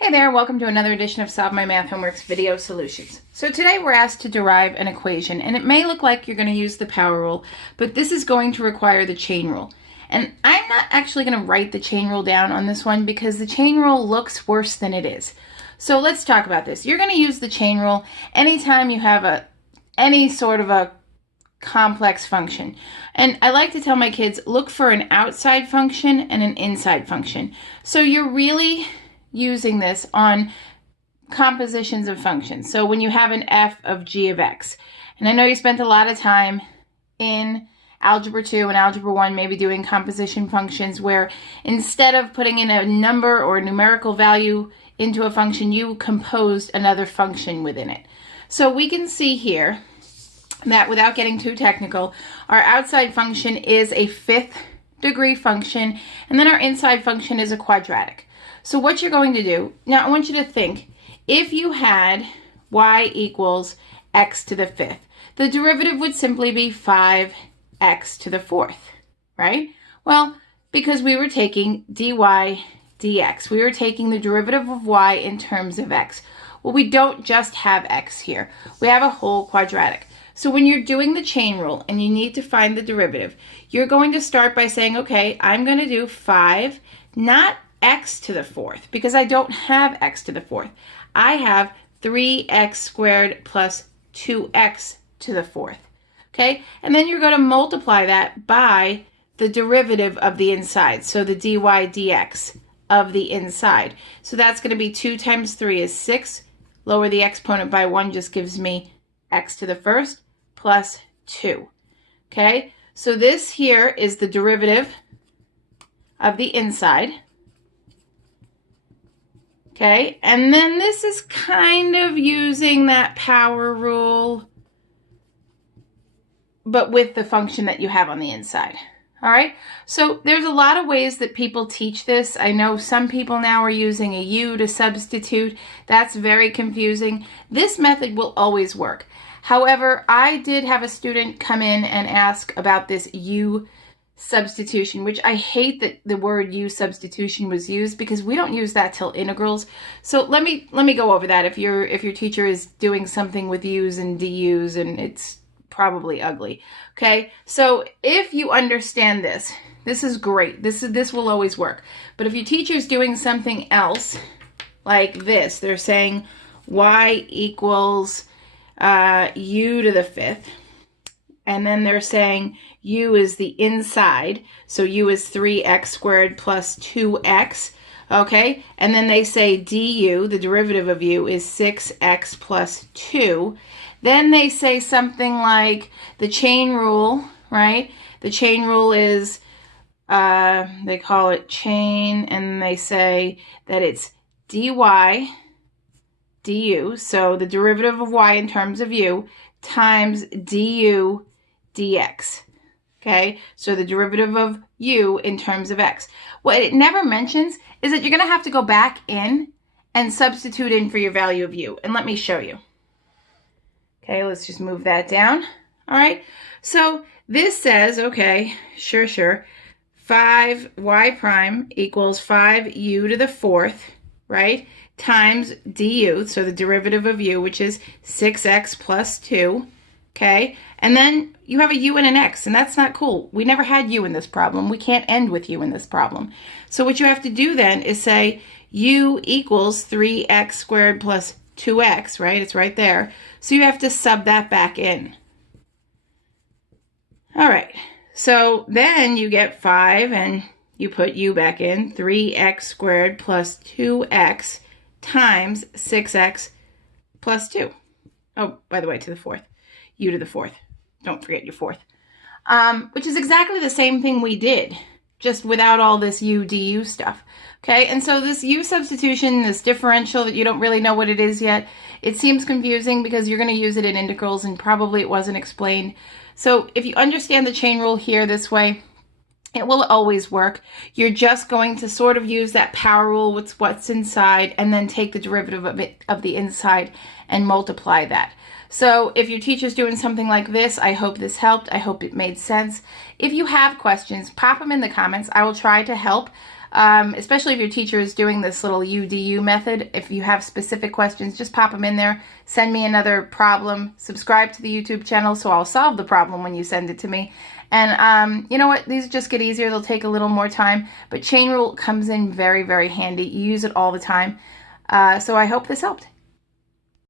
Hey there, welcome to another edition of Solve My Math Homework's video solutions. So today we're asked to derive an equation, and it may look like you're going to use the power rule, but this is going to require the chain rule. And I'm not actually going to write the chain rule down on this one because the chain rule looks worse than it is. So let's talk about this. You're going to use the chain rule anytime you have any sort of a complex function. And I like to tell my kids, look for an outside function and an inside function. So you're really using this on compositions of functions. So when you have an f of g of x, and I know you spent a lot of time in Algebra 2 and Algebra 1 maybe doing composition functions where instead of putting in a number or a numerical value into a function, you composed another function within it. So we can see here that without getting too technical, our outside function is a fifth degree function, and then our inside function is a quadratic. So what you're going to do, now I want you to think, if you had y equals x to the fifth, the derivative would simply be 5x to the fourth, right? Well, because we were taking dy dx, we were taking the derivative of y in terms of x. Well, we don't just have x here, we have a whole quadratic. So when you're doing the chain rule and you need to find the derivative, you're going to start by saying, okay, I'm going to do 5, not x to the fourth, because I don't have x to the fourth. I have 3x squared plus 2x to the fourth. Okay, and then you're going to multiply that by the derivative of the inside, so the dy dx of the inside. So that's going to be 2 times 3 is 6. Lower the exponent by 1 just gives me x to the first plus 2. Okay, so this here is the derivative of the inside. Okay, and then this is kind of using that power rule, but with the function that you have on the inside. All right, so there's a lot of ways that people teach this. I know some people now are using a u to substitute. That's very confusing. This method will always work. However, I did have a student come in and ask about this u-substitution, which I hate that the word u-substitution was used because we don't use that till integrals. So let me go over that if your teacher is doing something with u's and du's, and it's probably ugly. Okay, so if you understand this, this is great. This will always work. But if your teacher's doing something else like this, they're saying y equals u to the fifth, and then they're saying u is the inside, so u is 3x squared plus 2x, okay? And then they say du, the derivative of u, is 6x plus 2. Then they say something like the chain rule, right? The chain rule is, they call it chain, and they say that it's dy du, so the derivative of y in terms of u, times du dx. Okay, so the derivative of u in terms of x. What it never mentions is that you're going to have to go back in and substitute in for your value of u. And let me show you. Okay, let's just move that down. All right, so this says, okay, sure, 5y prime equals 5u to the fourth, right, times du, so the derivative of u, which is 6x plus 2, okay? And then you have a u and an x, and that's not cool. We never had u in this problem. We can't end with u in this problem. So what you have to do then is say u equals 3x squared plus 2x, right? It's right there. So you have to sub that back in. All right, so then you get 5, and you put u back in, 3x squared plus 2x times 6x plus 2. Oh, by the way, to the fourth. U to the fourth. Don't forget your fourth. Which is exactly the same thing we did, just without all this u du stuff. Okay, and so this u substitution, this differential that you don't really know what it is yet, it seems confusing because you're going to use it in integrals and probably it wasn't explained. So if you understand the chain rule here this way, it will always work. You're just going to sort of use that power rule with what's inside and then take the derivative of the inside and multiply that. So if your teacher's doing something like this, I hope this helped. I hope it made sense. If you have questions, pop them in the comments. I will try to help. especially if your teacher is doing this little UDU method. If you have specific questions, just pop them in there. Send me another problem. Subscribe to the YouTube channel so I'll solve the problem when you send it to me. And you know what? These just get easier. They'll take a little more time. But chain rule comes in very, very handy. You use it all the time. So I hope this helped.